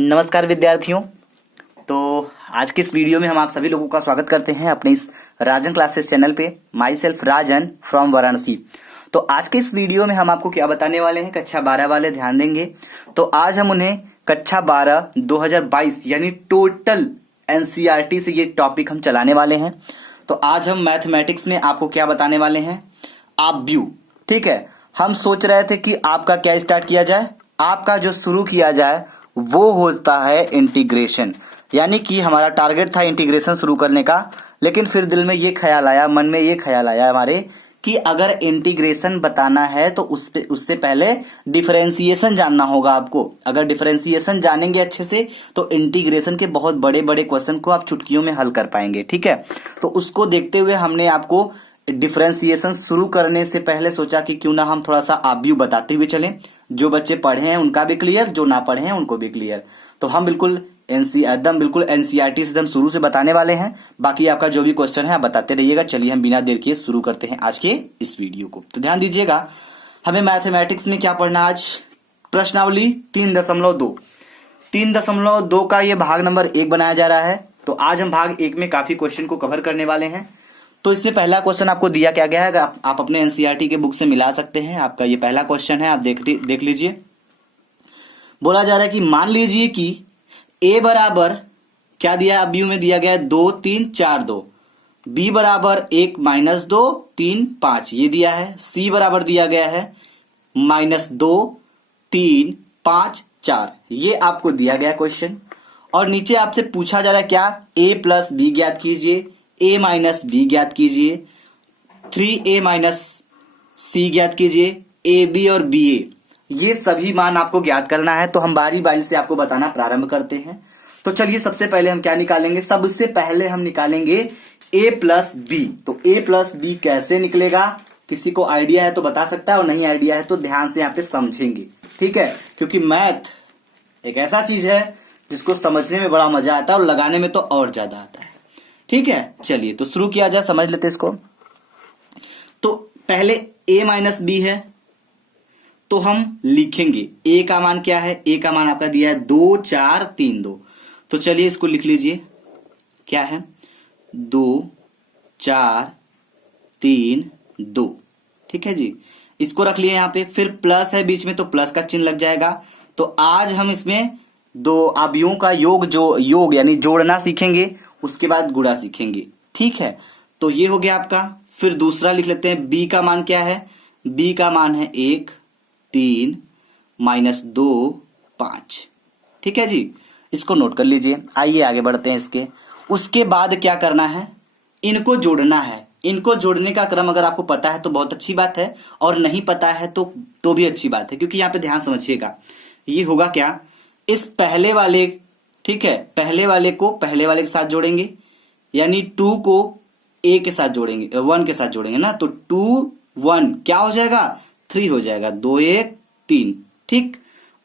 नमस्कार विद्यार्थियों। तो आज के इस वीडियो में हम आप सभी लोगों का स्वागत करते हैं अपने इस राजन क्लासेस चैनल पे। My self Rajan from Varanasi. तो आज के इस वीडियो में हम आपको क्या बताने वाले हैं, कक्षा 12 वाले ध्यान देंगे। तो आज हम उन्हें कक्षा 12 2022 यानी टोटल एनसीईआरटी से ये टॉपिक हम चलाने वाले हैं। तो आज हम मैथमेटिक्स में आपको क्या बताने वाले हैं, आप व्यू। ठीक है, हम सोच रहे थे कि आपका क्या स्टार्ट किया जाए, आपका जो शुरू किया जाए वो होता है इंटीग्रेशन। यानी कि हमारा टारगेट था इंटीग्रेशन शुरू करने का, लेकिन फिर दिल में ये ख्याल आया, मन में ये ख्याल आया हमारे कि अगर इंटीग्रेशन बताना है तो उससे पहले डिफरेंशिएशन जानना होगा आपको। अगर डिफरेंशिएशन जानेंगे अच्छे से तो इंटीग्रेशन के बहुत बड़े बड़े क्वेश्चन को आप चुटकियों में हल कर पाएंगे। ठीक है, तो उसको देखते हुए हमने आपको डिफरेंशिएशन शुरू करने से पहले सोचा कि क्यों ना हम थोड़ा सा आव्यू बताते हुए चलें। जो बच्चे पढ़े हैं उनका भी क्लियर, जो ना पढ़े हैं उनको भी क्लियर। तो हम बिल्कुल एनसीईआरटी से एकदम शुरू से बताने वाले हैं। बाकी आपका जो भी क्वेश्चन है आप बताते रहिएगा। चलिए हम बिना देर किए शुरू करते हैं आज के इस वीडियो को। तो ध्यान दीजिएगा, हमें मैथमेटिक्स में क्या पढ़ना आज, प्रश्नावली 3.2। 3.2 का ये भाग नंबर 1 बनाया जा रहा है। तो आज हम भाग 1 में काफी क्वेश्चन को कवर करने वाले हैं। तो इसमें पहला क्वेश्चन आपको दिया क्या गया है, आप अपने एनसीईआरटी के बुक से मिला सकते हैं। आपका ये पहला क्वेश्चन है, आप देख लीजिए। बोला जा रहा है कि मान लीजिए कि ए बराबर क्या दिया है, व्यू में दिया गया है 2 3 4 2, बी बराबर 1 -2 3 5 ये दिया है, सी बराबर दिया गया है -2 3 5 4 ये आपको दिया गया क्वेश्चन। और नीचे आपसे पूछा जा रहा है क्या, a प्लस बी ज्ञात कीजिए, a माइनस बी ज्ञात कीजिए, 3a सी ज्ञात कीजिए, ए बी और बी ए, ये सभी मान आपको ज्ञात करना है। तो हम बारी बारी से आपको बताना प्रारंभ करते हैं। तो चलिए सबसे पहले हम क्या निकालेंगे, सबसे पहले हम निकालेंगे a प्लस बी। तो a प्लस बी कैसे निकलेगा, किसी को आइडिया है तो बता सकता है, और नहीं आइडिया है तो ध्यान से यहाँ पे समझेंगे। ठीक है, क्योंकि मैथ एक ऐसा चीज है जिसको समझने में बड़ा मजा आता है और लगाने में तो और ज्यादा आता है। ठीक है, चलिए तो शुरू किया जाए, समझ लेते इसको। तो पहले a माइनस बी है, तो हम लिखेंगे a का मान क्या है, a का मान आपका दिया है 2 4 3 2। तो चलिए इसको लिख लीजिए, क्या है 2 4 3 2। ठीक है जी, इसको रख लिए यहां पे। फिर प्लस है बीच में तो प्लस का चिन्ह लग जाएगा। तो आज हम इसमें दो अवयवों का योग यानी जोड़ना सीखेंगे, उसके बाद गुणा सीखेंगे। ठीक है, तो ये हो गया आपका। फिर दूसरा लिख लेते हैं, b का मान क्या है, b का मान है 1 3 -2 5। ठीक है जी, इसको नोट कर लीजिए। आइए आगे बढ़ते हैं इसके। उसके बाद क्या करना है, इनको जोड़ना है। इनको जोड़ने का क्रम अगर आपको पता है तो बहुत अच्छी बात है, और नहीं पता है तो भी अच्छी बात है, क्योंकि यहाँ पे ध्यान समझिएगा। ये होगा क्या, इस पहले वाले, ठीक है, पहले वाले को पहले वाले के साथ जोड़ेंगे, यानी 2 को a के साथ जोड़ेंगे, 1 के साथ जोड़ेंगे ना, तो 2 1 क्या हो जाएगा, 3 हो जाएगा, 2 1 3। ठीक,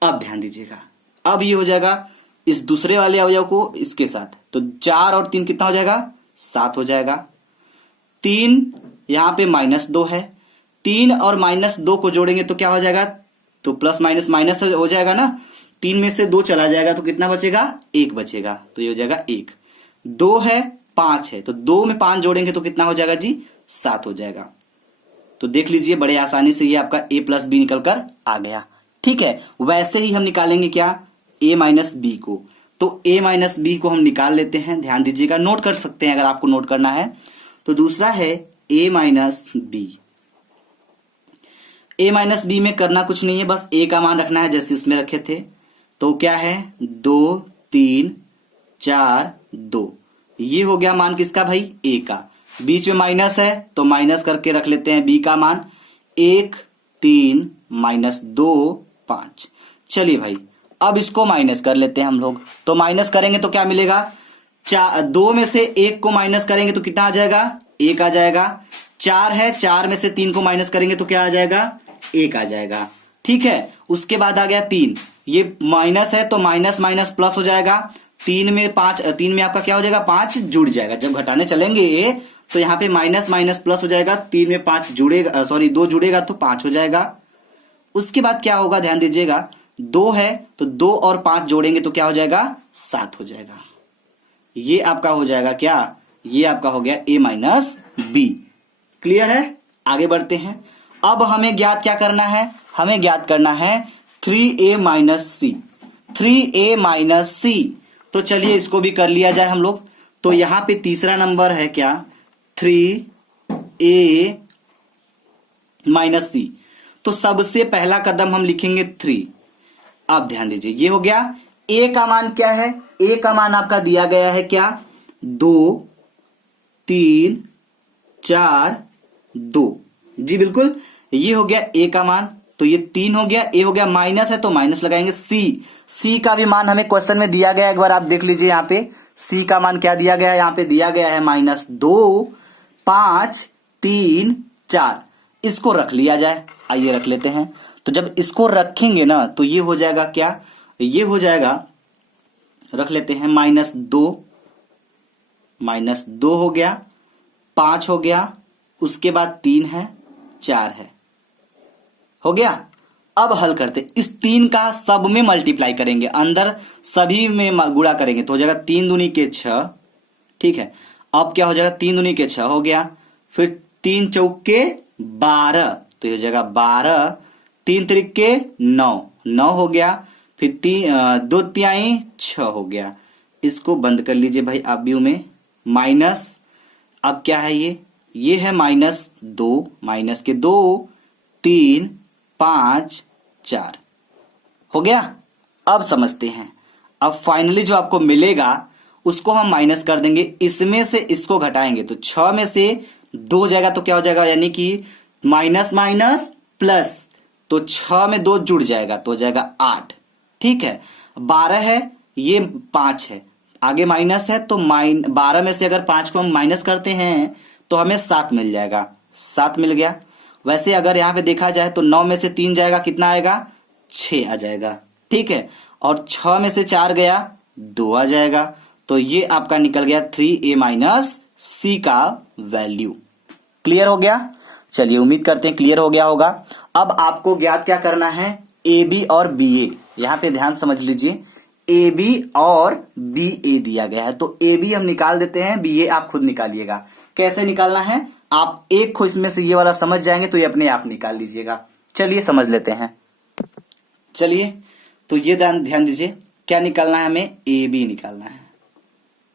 अब ध्यान दीजिएगा, अब ये हो जाएगा इस दूसरे वाले अवयव को इसके साथ, तो 4 और 3 कितना हो जाएगा, 7 हो जाएगा। 3 यहां पे -2 है, 3 और -2 को जोड़ेंगे तो क्या हो जाएगा, तो प्लस माइनस माइनस हो जाएगा ना, 3 में से 2 चला जाएगा तो कितना बचेगा, 1 बचेगा, तो ये हो जाएगा 1। 2 है 5 है, तो 2 में 5 जोड़ेंगे तो कितना हो जाएगा जी, 7 हो जाएगा। तो देख लीजिए बड़े आसानी से ये आपका a प्लस बी निकल कर आ गया। ठीक है, वैसे ही हम निकालेंगे क्या, a माइनस बी को। तो a माइनस बी को हम निकाल लेते हैं, ध्यान दीजिएगा, नोट कर सकते हैं अगर आपको नोट करना है। तो दूसरा है a minus B. a minus B में करना कुछ नहीं है, बस a का मान रखना है जैसे उसमें रखे थे। तो क्या है 2 3 4 2, ये हो गया मान किसका भाई, a का। बीच में माइनस है तो माइनस करके रख लेते हैं b का मान, 1 3 -2 5। चलिए भाई अब इसको माइनस कर लेते हैं हम लोग। तो माइनस करेंगे तो क्या मिलेगा, 2 में से 1 को माइनस करेंगे तो कितना आ जाएगा, 1 आ जाएगा। 4 है, 4 में से 3 को माइनस करेंगे तो क्या आ जाएगा, 1 आ जाएगा। ठीक है, उसके बाद आ गया 3, ये माइनस है तो माइनस माइनस प्लस हो जाएगा। 3 में आपका क्या हो जाएगा, 5 जुड़ जाएगा। जब घटाने चलेंगे तो यहाँ पे माइनस माइनस प्लस हो जाएगा, 3 में 5 जुड़ेगा, 2 जुड़ेगा तो 5 हो जाएगा। उसके बाद क्या होगा, ध्यान दीजिएगा, 2 है तो 2 और 5 जोड़ेंगे तो क्या हो जाएगा, 7 हो जाएगा। ये आपका हो जाएगा क्या, ये आपका हो गया a माइनस बी। क्लियर है, आगे बढ़ते हैं। अब हमें ज्ञात क्या करना है, हमें ज्ञात करना है 3a माइनस सी, 3a माइनस सी। तो चलिए इसको भी कर लिया जाए हम लोग। तो यहां पे तीसरा नंबर है क्या, 3a माइनस सी। तो सबसे पहला कदम हम लिखेंगे 3। अब ध्यान दीजिए, ये हो गया। a का मान क्या है, a का मान आपका दिया गया है क्या, 2 3 4 2। जी बिल्कुल, ये हो गया a का मान, तो ये 3 हो गया। a हो गया, माइनस है तो माइनस लगाएंगे। c का भी मान हमें क्वेश्चन में दिया गया है, एक बार आप देख लीजिए। यहाँ पे c का मान क्या दिया गया है, यहाँ पे दिया गया है -2 5 3 4। इसको रख लिया जाए, आइए रख लेते हैं। तो जब इसको रखेंगे ना तो ये हो जाएगा क्या, ये हो जाएगा, रख लेते हैं -2 हो गया, 5 हो गया, उसके बाद 3 है, 4 है, हो गया। अब हल करते, इस 3 का सब में मल्टीप्लाई करेंगे, अंदर सभी में गुणा करेंगे तो हो जाएगा 3 दूनी के 6। ठीक है, अब क्या हो जाएगा, 3 दूनी के 6 हो गया, फिर 3 चौके 12 तो ये हो जाएगा 12, 3 त्रिके 9 हो गया, फिर 2 तिहाई 6 हो गया। इसको बंद कर लीजिए भाई आप व्यू में, माइनस, अब क्या है ये है -2, माइनस के 2 3 5 4 हो गया। अब समझते हैं, अब फाइनली जो आपको मिलेगा उसको हम माइनस कर देंगे, इसमें से इसको घटाएंगे तो 6 में से 2 जाएगा तो क्या हो जाएगा, यानी कि माइनस माइनस प्लस, तो 6 में 2 जुड़ जाएगा तो हो जाएगा 8। ठीक है, 12 है, ये 5 है, आगे माइनस है तो 12 में से अगर 5 को हम माइनस करते हैं तो हमें 7 मिल जाएगा, 7 मिल गया। वैसे अगर यहां पे देखा जाए तो 9 में से 3 जाएगा, कितना आएगा, 6 आ जाएगा। ठीक है, और 6 में से 4 गया, 2 आ जाएगा। तो ये आपका निकल गया 3a माइनस सी का वैल्यू। क्लियर हो गया, चलिए उम्मीद करते हैं क्लियर हो गया होगा। अब आपको ज्ञात क्या करना है, ए बी और बी ए। यहां पे ध्यान समझ लीजिए, ए बी और बी ए दिया गया है, तो ए बी हम निकाल देते हैं, बी ए आप खुद निकालिएगा। कैसे निकालना है, आप एक को इसमें से ये वाला समझ जाएंगे तो ये अपने आप निकाल लीजिएगा। चलिए समझ लेते हैं। चलिए तो ये ध्यान दीजिए, क्या निकालना है, हमें ए बी निकालना है।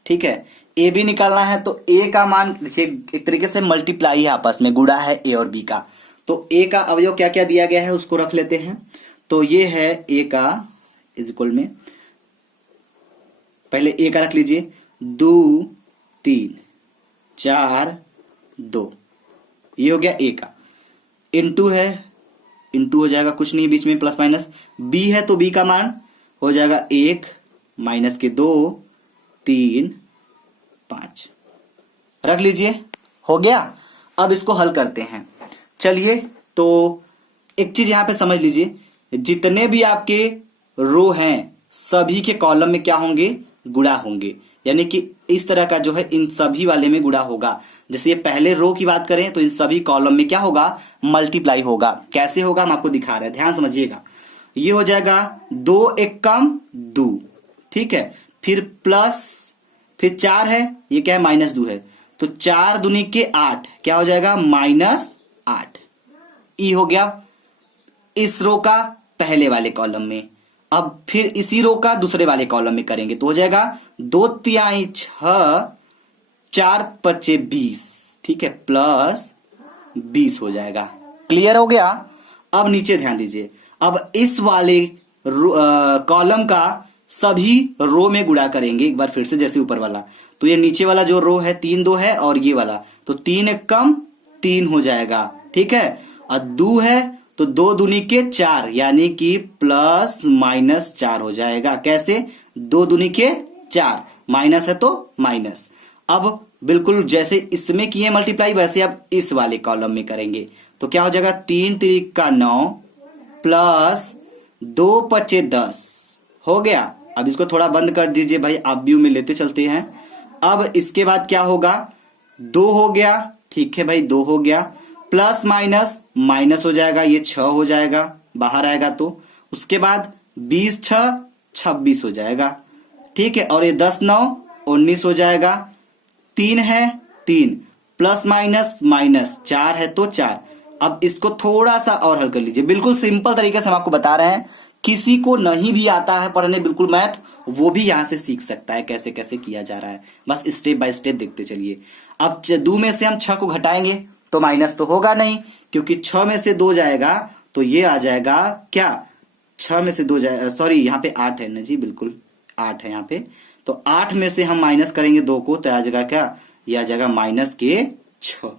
ठीक है, ए बी निकालना है तो ए का मान देखिए, एक तरीके से मल्टीप्लाई है, आपस में गुणा है ए और बी का। तो ए का अवयव क्या क्या दिया गया है उसको रख लेते हैं। तो ये है ए का इज इक्वल में, पहले ए का रख लीजिए, 2 3 4 2, ये हो गया ए का। इनटू है, इनटू हो जाएगा कुछ नहीं बीच में प्लस माइनस, बी है तो बी का मान हो जाएगा 1 माइनस के 2 3 5, रख लीजिए, हो गया। अब इसको हल करते हैं। चलिए, तो एक चीज यहां पे समझ लीजिए, जितने भी आपके रो हैं सभी के कॉलम में क्या होंगे, गुणा होंगे, यानी कि इस तरह का जो है इन सभी वाले में गुणा होगा। जैसे ये पहले रो की बात करें तो इन सभी कॉलम में क्या होगा, मल्टीप्लाई होगा। कैसे होगा हम आपको दिखा रहे हैं, ध्यान समझिएगा। ये हो जाएगा 2 1 कम 2, ठीक है, फिर प्लस, फिर 4 है, ये क्या है -2 है, तो 4 दूनी के 8, क्या हो जाएगा -8। ई हो गया इस रो का पहले वाले कॉलम में। अब फिर इसी रो का दूसरे वाले कॉलम में करेंगे तो हो जाएगा 2 तिहाई 6 4 5 20, ठीक है, प्लस 20 हो जाएगा। क्लियर हो गया। अब नीचे ध्यान दीजिए, अब इस वाले कॉलम का सभी रो में गुणा करेंगे एक बार फिर से, जैसे ऊपर वाला। तो ये नीचे वाला जो रो है 3 2 है, और ये वाला तो 3 1 कम 3 हो जाएगा, ठीक है, और 2 है तो 2 दूनी के 4, यानी कि प्लस माइनस 4 हो जाएगा। कैसे, 2 दूनी के 4, माइनस है तो माइनस। अब बिल्कुल जैसे इसमें किए मल्टीप्लाई, वैसे अब इस वाले कॉलम में करेंगे तो क्या हो जाएगा, 3 3 का 9 प्लस 2 5 10 हो गया। अब इसको थोड़ा बंद कर दीजिए भाई, आप व्यू में लेते चलते हैं। अब इसके बाद क्या होगा, 2 हो गया, ठीक है भाई, 2 हो गया, प्लस माइनस माइनस हो जाएगा, ये 6 हो जाएगा, बाहर आएगा तो उसके बाद 20 6 26 हो जाएगा, ठीक है। और ये 10 9 19 हो जाएगा। 3 है 3 प्लस माइनस माइनस 4 है तो 4। अब इसको थोड़ा सा और हल कर लीजिए, बिल्कुल सिंपल तरीके से हम आपको बता रहे हैं। किसी को नहीं भी आता है पढ़ने बिल्कुल मैथ, वो भी यहां से सीख सकता है कैसे कैसे किया जा रहा है, बस स्टेप बाय स्टेप देखते चलिए। अब 2 में से हम 6 को घटाएंगे तो माइनस तो होगा नहीं, क्योंकि 6 में से 2 जाएगा तो ये आ जाएगा क्या, 6 में से 2 जाएगा, सॉरी यहाँ पे 8 है ना जी, बिल्कुल 8 है यहाँ पे। तो 8 में से हम माइनस करेंगे 2 को तो आ जाएगा क्या, ये आ जाएगा माइनस के 6,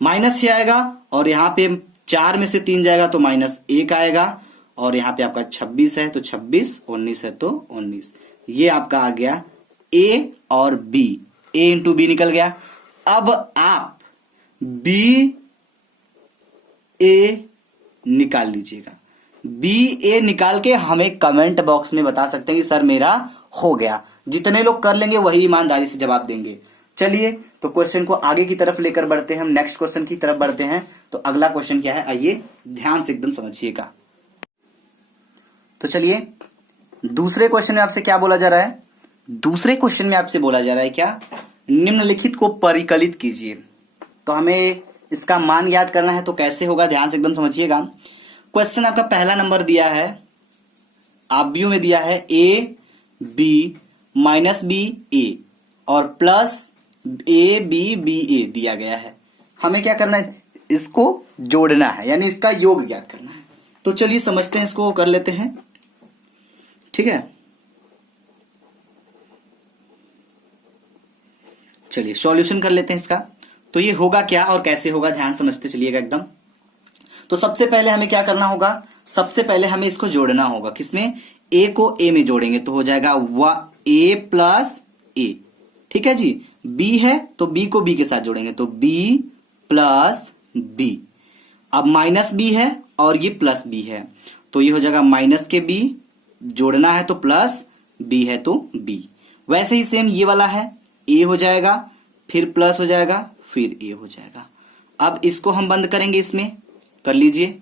माइनस ही आएगा। और यहाँ पे 4 में से 3 जाएगा तो माइनस 1 आएगा। और यहाँ पे आपका 26 है तो 26, 19 है तो 19। ये आपका आ गया ए और बी, ए इंटू बी निकल गया। अब आप बी ए निकाल लीजिएगा। बी ए निकाल के हमें कमेंट बॉक्स में बता सकते हैं कि सर मेरा हो गया। जितने लोग कर लेंगे वही ईमानदारी से जवाब देंगे। चलिए तो क्वेश्चन को आगे की तरफ लेकर बढ़ते हैं, हम नेक्स्ट क्वेश्चन की तरफ बढ़ते हैं। तो अगला क्वेश्चन क्या है, आइए ध्यान से एकदम समझिएगा। तो चलिए दूसरे क्वेश्चन में आपसे क्या बोला जा रहा है, दूसरे क्वेश्चन में आपसे बोला जा रहा है क्या, निम्नलिखित को परिकलित कीजिए। तो हमें इसका मान याद करना है, तो कैसे होगा ध्यान से एकदम समझिएगा। क्वेश्चन आपका पहला नंबर दिया है, आव्यूह में दिया है ए बी माइनस बी ए और प्लस ए बी बी ए दिया गया है। हमें क्या करना है, इसको जोड़ना है, यानी इसका योग ज्ञात करना है। तो चलिए समझते हैं, इसको कर लेते हैं, ठीक है। चलिए सॉल्यूशन कर लेते हैं इसका। तो ये होगा क्या और कैसे होगा, ध्यान समझते चलिएगा एकदम। तो सबसे पहले हमें क्या करना होगा, सबसे पहले हमें इसको जोड़ना होगा। किसमें, ए को ए में जोड़ेंगे तो हो जाएगा ए प्लस ए, ठीक है जी। बी है तो बी को बी के साथ जोड़ेंगे तो बी प्लस बी। अब माइनस बी है और ये प्लस बी है तो ये हो जाएगा माइनस के बी, जोड़ना है तो प्लस, बी है तो बी। वैसे ही सेम ये वाला है, ए हो जाएगा फिर प्लस हो जाएगा फिर ए हो जाएगा। अब इसको हम बंद करेंगे, इसमें कर लीजिए।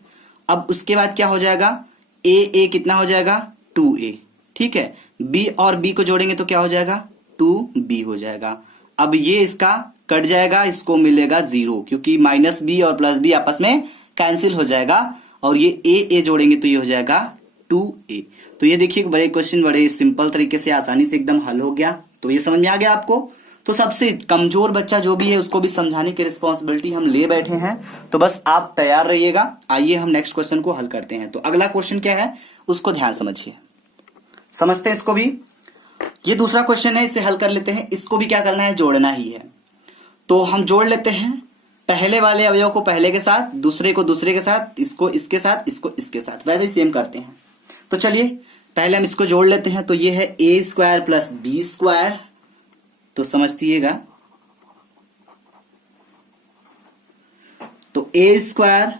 अब उसके बाद क्या हो जाएगा, ए कितना हो जाएगा 2a, ठीक है। b और b को जोड़ेंगे तो क्या हो जाएगा 2b हो जाएगा। अब ये इसका कट जाएगा, इसको मिलेगा 0, क्योंकि माइनस बी और प्लस बी आपस में कैंसिल हो जाएगा। और ये ए जोड़ेंगे तो ये हो जाएगा 2a। तो ये देखिए बड़े क्वेश्चन बड़े सिंपल तरीके से आसानी से एकदम हल हो गया। तो ये समझ में आ गया आपको। तो सबसे कमजोर बच्चा जो भी है उसको भी समझाने की रिस्पॉन्सिबिलिटी हम ले बैठे हैं, तो बस आप तैयार रहिएगा। आइए हम नेक्स्ट क्वेश्चन को हल करते हैं। तो अगला क्वेश्चन क्या है उसको ध्यान समझिए, समझते हैं इसको भी। ये दूसरा क्वेश्चन है, इसे हल कर लेते हैं। इसको भी क्या करना है, जोड़ना ही है। तो हम जोड़ लेते हैं पहले वाले अवयव को पहले के साथ, दूसरे को दूसरे के साथ, इसको इसके साथ, इसको इसके साथ, वैसे ही सेम करते हैं। तो चलिए पहले हम इसको जोड़ लेते हैं। तो ये है ए स्क्वायर प्लस बी स्क्वायर, तो समझिएगा। तो A square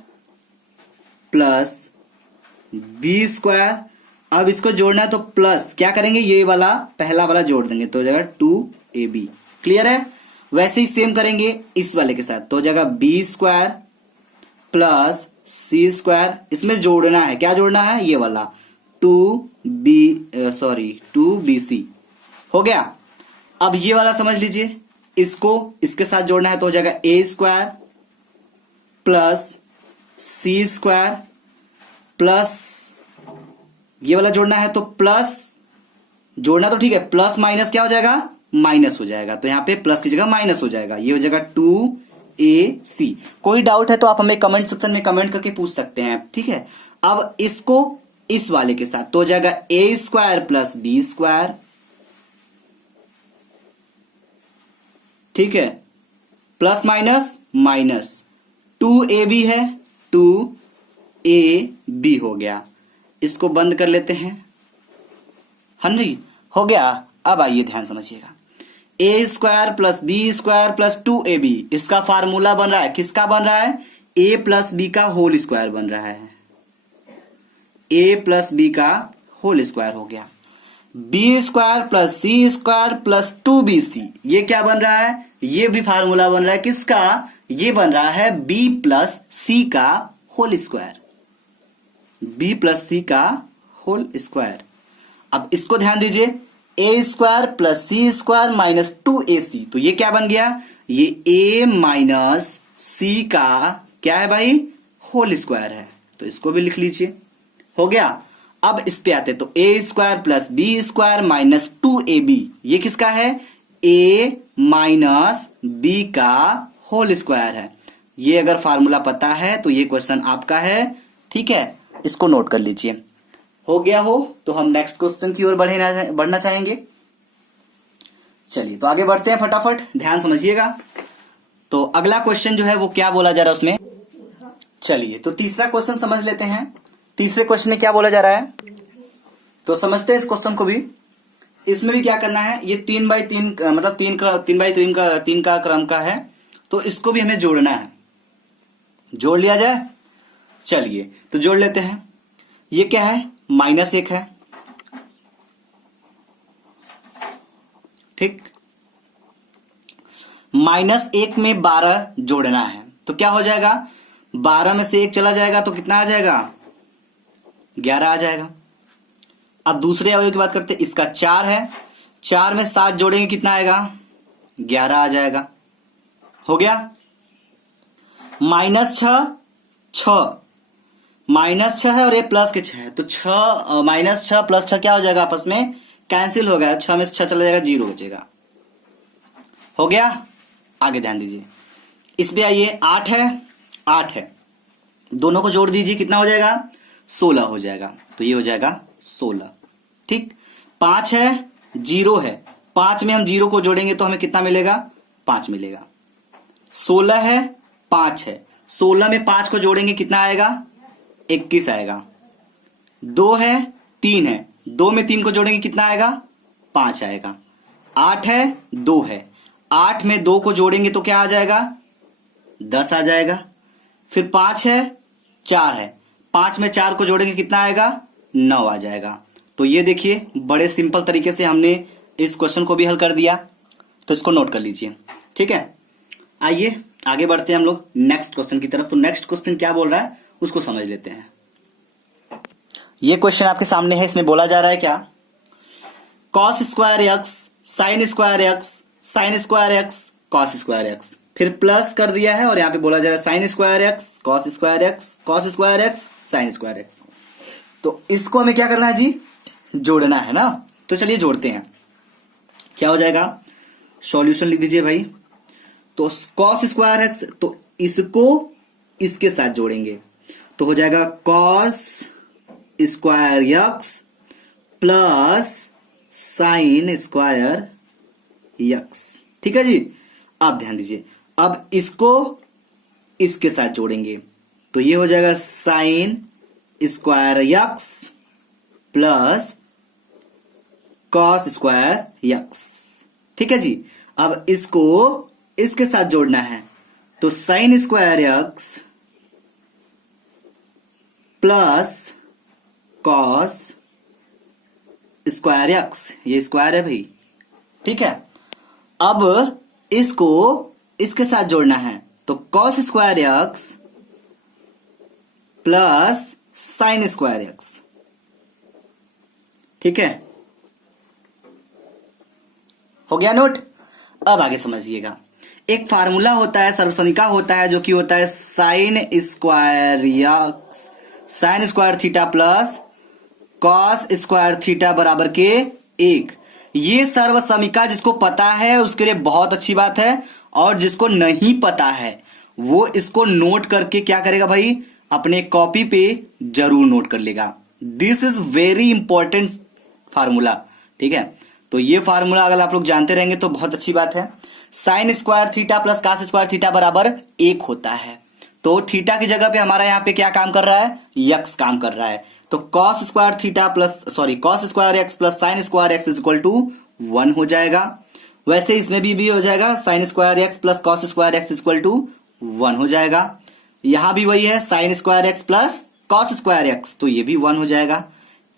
plus B square, अब इसको जोड़ना है तो प्लस क्या करेंगे, ये वाला पहला वाला जोड़ देंगे तो हो जाएगा 2ab। क्लियर है। वैसे ही सेम करेंगे इस वाले के साथ, तो हो जाएगा बी स्क्वायर प्लस सी स्क्वायर। इसमें जोड़ना है, क्या जोड़ना है, ये वाला 2bc हो गया। अब ये वाला समझ लीजिए, इसको इसके साथ जोड़ना है तो हो जाएगा ए स्क्वायर प्लस सी स्क्वायर प्लस, ये वाला जोड़ना है तो प्लस, जोड़ना तो ठीक है, प्लस माइनस क्या हो जाएगा, माइनस हो जाएगा। तो यहां पे प्लस की जगह माइनस हो जाएगा, ये हो जाएगा 2ac। कोई डाउट है तो आप हमें कमेंट सेक्शन में कमेंट करके पूछ सकते हैं, ठीक है। अब इसको इस वाले के साथ तो हो जाएगा ए स्क्वायर प्लस बी स्क्वायर, ठीक है, प्लस माइनस माइनस 2ab है 2ab हो गया। इसको बंद कर लेते हैं, हाँ जी हो गया। अब आइए ध्यान समझिएगा, A square plus B square plus 2ab, इसका फार्मूला बन रहा है, किसका बन रहा है, ए प्लस बी का होल स्क्वायर बन रहा है, ए प्लस बी का होल स्क्वायर हो गया। बी स्क्वायर प्लस सी स्क्वायर प्लस 2bc, ये क्या बन रहा है, ये भी फार्मूला बन रहा है, किसका, ये बन रहा है b प्लस सी का होल स्क्वायर, b प्लस सी का होल स्क्वायर। अब इसको ध्यान दीजिए, ए स्क्वायर प्लस सी स्क्वायर माइनस 2ac, तो ये क्या बन गया, ये a माइनस सी का क्या है भाई, होल स्क्वायर है। तो इसको भी लिख लीजिए, हो गया। अब इस पे आते, तो A square plus B square minus 2ab, ये किसका है, a माइनस बी का होल स्क्वायर है। ये अगर फार्मूला पता है तो ये क्वेश्चन आपका है, ठीक है, इसको नोट कर लीजिए। हो गया हो तो हम नेक्स्ट क्वेश्चन की ओर बढ़ना चाहेंगे। चलिए तो आगे बढ़ते हैं फटाफट, ध्यान समझिएगा। तो अगला क्वेश्चन जो है वो क्या बोला जा रहा है उसमें, चलिए तो तीसरा क्वेश्चन समझ लेते हैं। तीसरे क्वेश्चन में क्या बोला जा रहा है, तो समझते हैं इस क्वेश्चन को भी। इसमें भी क्या करना है, ये 3x3 मतलब 3 का क्रम का है, तो इसको भी हमें जोड़ना है। जोड़ लिया जाए, चलिए तो जोड़ लेते हैं। ये क्या है, -1 है, ठीक। -1 में 12 जोड़ना है, तो क्या हो जाएगा, 12 में से 1 चला जाएगा तो कितना आ जाएगा, 11 आ जाएगा। अब दूसरे अवयव की बात करते हैं, इसका 4 है, 4 में 7 जोड़ेंगे कितना आएगा, 11 आ जाएगा। हो गया। -6 -6 है और ये प्लस के 6 है, तो -6 प्लस 6 क्या हो जाएगा, आपस में कैंसिल हो गया, 6 में से 6 चला जाएगा, 0 बचेगा। हो गया। आगे ध्यान दीजिए, इस पे आइए, 8 है, दोनों को जोड़ दीजिए, कितना हो जाएगा, 16 हो जाएगा, तो ये हो जाएगा 16, ठीक। 5 है, 0 है, 5 में हम 0 को जोड़ेंगे तो हमें कितना मिलेगा, 5 मिलेगा। 16 है, 5 है, 16 में 5 को जोड़ेंगे कितना आएगा, 21 आएगा। 2 है, 3 है, 2 में 3 को जोड़ेंगे कितना आएगा, 5 आएगा। 8 है, 2 है, 8 में 2 को जोड़ेंगे तो क्या आ जाएगा, 10 आ जाएगा। फिर 5 है, 4 है, 5 में 4 को जोड़ेंगे कितना आएगा, 9 आ जाएगा। तो ये देखिए बड़े सिंपल तरीके से हमने इस क्वेश्चन को भी हल कर दिया, तो इसको नोट कर लीजिए, ठीक है। आइए आगे बढ़ते हैं हम लोग नेक्स्ट क्वेश्चन की तरफ। तो नेक्स्ट क्वेश्चन क्या बोल रहा है उसको समझ लेते हैं। ये क्वेश्चन आपके सामने है, इसमें बोला जा रहा है क्या, cos square x sign square x sign square x cos square x, फिर प्लस कर दिया है और यहां पे बोला जा रहा है sine square x cos square x cos square x sign square X. तो इसको हमें क्या करना है जी, जोड़ना है ना। तो चलिए जोड़ते हैं, क्या हो जाएगा, सॉल्यूशन लिख दीजिए भाई। तो कॉस स्क्वायर एक्स, तो इसको इसके साथ जोड़ेंगे तो हो जाएगा cos square X plus sine square x, ठीक है जी। अब ध्यान दीजिए, अब इसको इसके साथ जोड़ेंगे तो ये हो जाएगा sine square X plus cos square x, ठीक है जी। अब इसको इसके साथ जोड़ना है तो sign square X plus cos square x, ये स्क्वायर है भाई, ठीक है। अब इसको इसके साथ जोड़ना है तो cos square X plus sine square x, ठीक है, हो गया नोट। अब आगे समझिएगा, एक फार्मूला होता है, सर्वसमीका होता है, जो कि होता है sine square x sine square theta plus cos square theta बराबर के 1। ये सर्वसमीका जिसको पता है उसके लिए बहुत अच्छी बात है, और जिसको नहीं पता है वो इसको नोट करके क्या करेगा भाई, अपने कॉपी पे जरूर नोट कर लेगा। This is very important formula, ठीक है। तो ये फार्मूला अगर आप लोग जानते रहेंगे तो बहुत अच्छी बात है। Sine square theta plus cos square theta बराबर 1 होता है, तो थीटा की जगह पे हमारा यहाँ पे क्या काम कर रहा है, यक्स काम कर रहा है। तो cos square theta plus cos square X plus sine square X is equal to 1 हो जाएगा। वैसे इसमें भी हो जाएगा, sine square X plus cos square X is equal to 1 हो जाएगा। यहां भी वही है, sine square X plus cos square X, तो ये भी 1 हो जाएगा।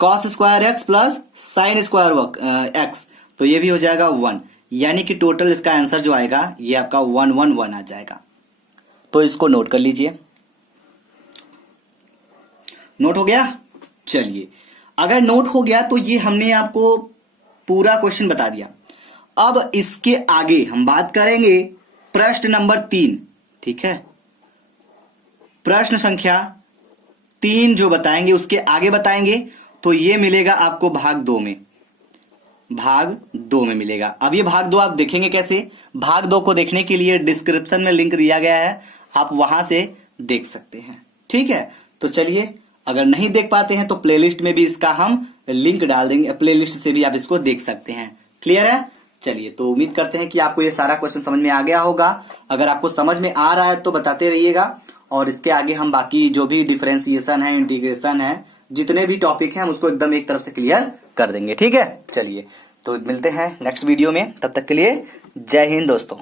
Cos square X plus sine square X, तो ये भी हो जाएगा 1, यानी कि टोटल इसका आंसर जो आएगा ये आपका 1 1 1 आ जाएगा। तो इसको नोट कर लीजिए, नोट हो गया। चलिए अगर नोट हो गया तो ये हमने आपको पूरा क्वेश्चन बता दिया। अब इसके आगे हम बात करेंगे प्रश्न नंबर 3, ठीक है। प्रश्न संख्या 3 जो बताएंगे उसके आगे बताएंगे, तो ये मिलेगा आपको भाग 2 में, भाग 2 में मिलेगा। अब ये भाग 2 आप देखेंगे कैसे? भाग 2 को देखने के लिए डिस्क्रिप्शन में लिंक दिया गया है, आप वहां से देख सकते हैं, ठीक है। तो चलिए, अगर नहीं देख पाते हैं तो प्लेलिस्ट में भी इसका हम लिंक डाल देंगे, प्लेलिस्ट से भी आप इसको देख सकते हैं। क्लियर है? चलिए, तो उम्मीद करते हैं कि आपको ये सारा क्वेश्चन समझ में आ गया होगा। अगर आपको समझ में आ रहा है तो बताते रहिएगा, और इसके आगे हम बाकी जो भी डिफरेंशिएशन है, इंटीग्रेशन है, जितने भी टॉपिक हैं हम उसको एकदम एक तरफ से क्लियर कर देंगे, ठीक है। चलिए, तो मिलते हैं नेक्स्ट वीडियो में, तब तक के लिए जय हिंद दोस्तों।